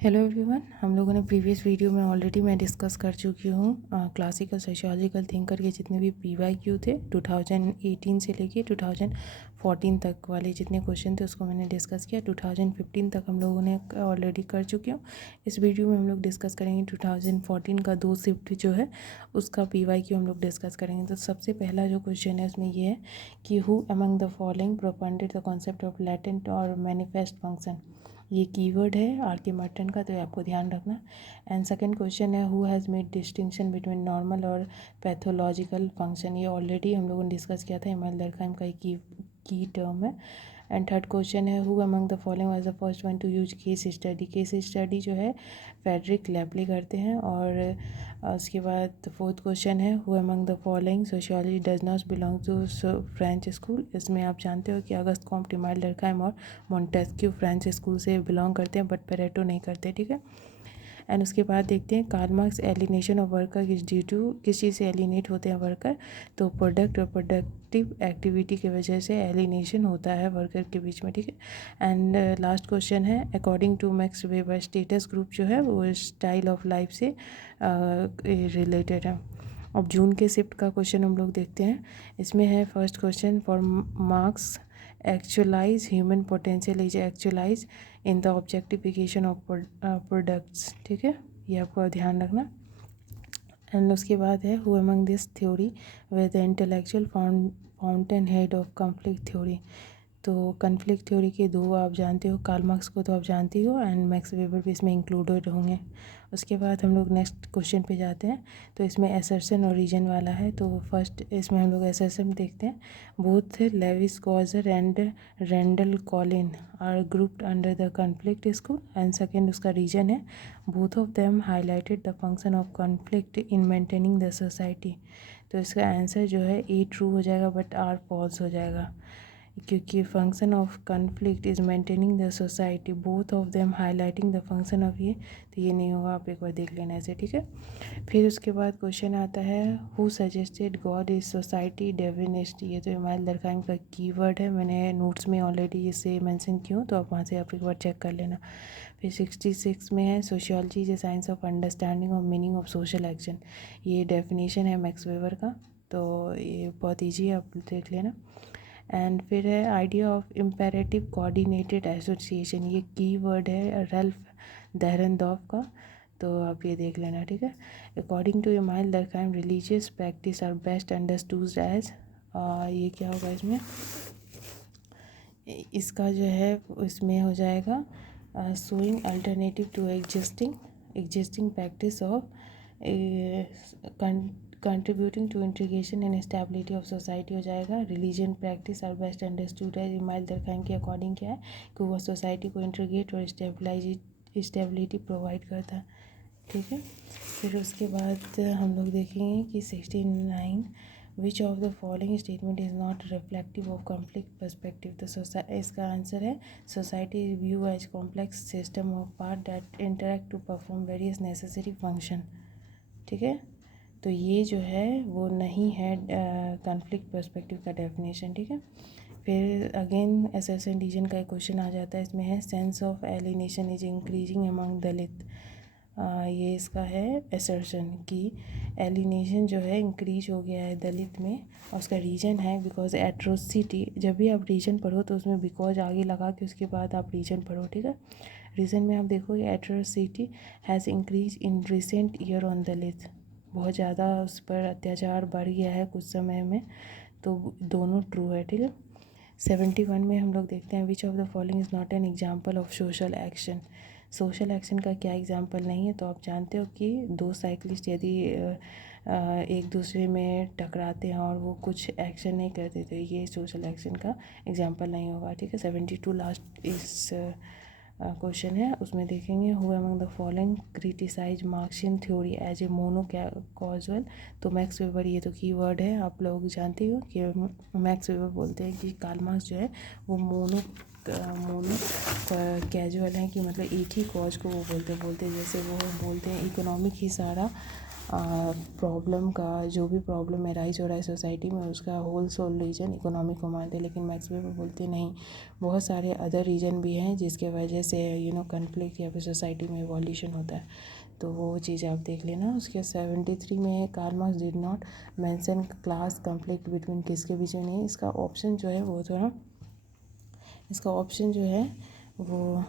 Hello everyone. हम लोगों ने प्रीवियस वीडियो में ऑलरेडी मैं डिस्कस कर चुकी हूँ क्लासिकल सोशियोलॉजिकल थिंकर के जितने भी पीवाईक्यू थे 2018 से लेके 2014 तक वाले जितने क्वेश्चन थे उसको मैंने डिस्कस किया। 2015 तक हम लोगों ने ऑलरेडी कर चुकी हूँ। इस वीडियो में हम लोग डिस्कस करेंगे 2014 का 2 शिफ्ट जो है उसका पीवाईक्यू हम लोग डिस्कस करेंगे। तो सबसे पहला जो क्वेश्चन है उसमें ये है कि who among the following propounded the concept of latent और मैनिफेस्ट फंक्शन। ये कीवर्ड है आर के मार्टन का, तो ये आपको ध्यान रखना। एंड सेकंड क्वेश्चन है who has made distinction between normal और पैथोलॉजिकल फंक्शन। ये ऑलरेडी हम लोगों ने डिस्कस किया था, इमाइल दरखाइम का एक की टर्म है। एंड थर्ड क्वेश्चन है who among the following was the first one to use case study. Case study जो है फेडरिक लैपली करते हैं। और उसके बाद फोर्थ क्वेश्चन है who among the following sociology does not belong to French school. इसमें आप जानते हो कि अगस्त कॉम्ट, इमाइल दरखाइम और मोंटेस्क्यू फ्रेंच स्कूल से बिलोंग करते हैं, बट पेरेटो नहीं करते, ठीक है। एंड उसके बाद देखते हैं Karl Marx alienation of worker is due to, किस चीज़ से एलिनेट होते हैं वर्कर, तो प्रोडक्ट और प्रोडक्टिव एक्टिविटी की वजह से एलिनेशन होता है वर्कर के बीच में, ठीक है। एंड लास्ट क्वेश्चन है according to Max Weber status group जो है वो स्टाइल ऑफ लाइफ से रिलेटेड है। अब जून के शिफ्ट का क्वेश्चन हम लोग देखते हैं। इसमें है first question for marks actualise human potential is actualise in the objectification of products, ठीक है, ये आपको ध्यान रखना। एंड उसके बाद है who among this theory with the intellectual fountain head of conflict theory. तो कॉन्फ्लिक्ट थ्योरी के दो आप जानते हो, कार्ल मार्क्स को तो आप जानती हो एंड मैक्स वेबर भी इसमें इंक्लूडेड होंगे। उसके बाद हम लोग नेक्स्ट क्वेश्चन पे जाते हैं। तो इसमें असर्शन और रीजन वाला है। तो फर्स्ट इसमें हम लोग असर्शन देखते हैं। Both Lewis Coser and Randall Collins are grouped under the conflict school. And second उसका रीजन है both of them highlighted the function of conflict in maintaining the society. तो इसका आंसर जो है ए ट्रू हो जाएगा बट आर फॉल्स हो जाएगा, क्योंकि function of conflict is maintaining the society, both of them highlighting the function of ये, तो ये नहीं होगा, आप एक बार देख लेना ऐसे, ठीक है। फिर उसके बाद क्वेश्चन आता है who suggested God is society divinist. ये तो इमाइल दरखाइम का कीवर्ड है, मैंने नोट्स में ऑलरेडी इसे मेंशन किया, तो आप वहाँ से आप एक बार चेक कर लेना। फिर 66 में है sociology is a science of understanding of meaning of social action. ये डेफिनेशन है मैक्स वेबर का, तो ये बहुत ईजी है, आप देख लेना। एंड फिर है idea of imperative coordinated association. ये कीवर्ड है रल्फ दहरनदॉफ का, तो आप ये देख लेना, ठीक है। According to Emile Durkheim religious practice are best understood as, ये क्या होगा इसमें, इसका जो है इसमें हो जाएगा showing alternative to existing practice of contributing to integration and stability of society हो जाएगा। Religion practice are best understood है इमाइल दरखाइम के अकॉर्डिंग क्या है कि वह सोसाइटी को इंटीग्रेट और स्टेबिलिटी प्रोवाइड करता है, ठीक है। फिर उसके बाद हम लोग देखेंगे कि 69 which of the following statement is not reflective of conflict perspective. तो इसका आंसर है society is view as complex system of part that interact to perform various necessary function, ठीक है। तो ये जो है वो नहीं है कॉन्फ्लिक्ट पर्सपेक्टिव का डेफिनेशन, ठीक है। फिर अगेन असर्शन रीजन का एक क्वेश्चन आ जाता है। इसमें है sense of alienation is increasing among Dalit. ये इसका है असर्शन कि एलिनेशन जो है इंक्रीज हो गया है दलित में, और उसका रीजन है बिकॉज एट्रोसिटी। जब भी आप रीजन पढ़ो तो उसमें बिकॉज आगे लगा के उसके बाद आप रीजन पढ़ो, ठीक है। रीजन में आप देखोगे atrocity has increase in recent year on Dalit, बहुत ज़्यादा उस पर अत्याचार बढ़ गया है कुछ समय में, तो दोनों ट्रू है, ठीक है। 71 में हम लोग देखते हैं विच of the following is not an example of social action. Social action का क्या एग्जाम्पल नहीं है, तो आप जानते हो कि दो साइकिलिस्ट यदि एक दूसरे में टकराते हैं और वो कुछ एक्शन नहीं करते तो ये सोशल एक्शन का एग्जाम्पल नहीं होगा, ठीक है। 72 लास्ट इस क्वेश्चन है, उसमें देखेंगे who among the following criticise Marxian theory as a mono causal. तो मैक्स वेबर ये तो कीवर्ड है, आप लोग जानते हो कि मैक्स वेबर बोलते हैं कि कार्ल मार्क्स जो है वो मोनो कैजुअल है, कि मतलब एक ही कॉज को वो बोलते जैसे वो बोलते हैं इकोनॉमिक ही सारा प्रॉब्लम का, जो भी प्रॉब्लम एराइज हो रहा है सोसाइटी में, उसका होल सोल रीज़न इकोनॉमी को मानते हैं। लेकिन मैथ्स पेपर बोलते नहीं, बहुत सारे अदर रीज़न भी हैं जिसके वजह से कन्फ्लिक्ट या फिर सोसाइटी में इवोल्यूशन होता है। तो वो चीज़ आप देख लेना। उसके 73 में Karl Marx did not mention class conflict between, किसके बीच में नहीं। इसका ऑप्शन जो है वो थोड़ा, इसका ऑप्शन जो है वो